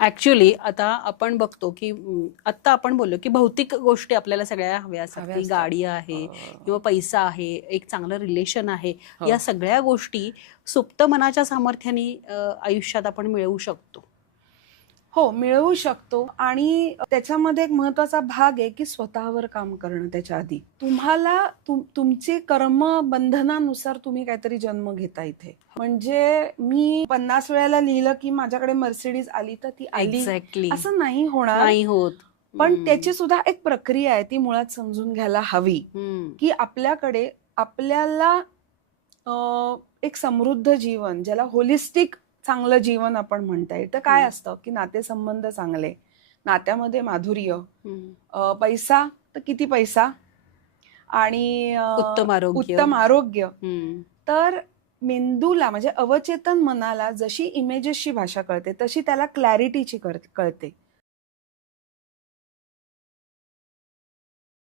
Actually आता आपण बघतो की आत्ता आपण बोललो की भौतिक गोष्टी आपल्याला सगळ्या हव्या असतात, हव्या की असतात. गाडी आहे किंवा पैसा आहे, एक चांगलं रिलेशन आहे, हो. या सगळ्या गोष्टी सुप्त मनाच्या सामर्थ्याने आयुष्यात आपण मिळवू शकतो. हो, मिळवू शकतो. आणि त्याच्यामध्ये एक महत्वाचा भाग आहे की स्वतःवर काम करणं. त्याच्या आधी तुम्हाला तुमची कर्म बंधनानुसार तुम्ही काहीतरी जन्म घेता इथे. म्हणजे मी 50 वेळेला लिहिलं की माझ्याकडे मर्सिडीज आली तर ती आली, एक्झॅक्टली असं नाही होणार. नाही होत. पण त्याची सुद्धा एक प्रक्रिया आहे, ती मुळात समजून घ्यायला हवी. की आपल्याकडे आपल्याला एक समृद्ध जीवन, ज्याला होलिस्टिक चांगलं जीवन आपण म्हणता येईल, तर काय असतं की नातेसंबंध चांगले, नात्यामध्ये माधुर्य, पैसा तर किती पैसा, आणि उत्तम आरोग्य. तर मेंदूला म्हणजे अवचेतन मनाला जशी इमेजेसची भाषा कळते तशी त्याला क्लॅरिटीची कळते.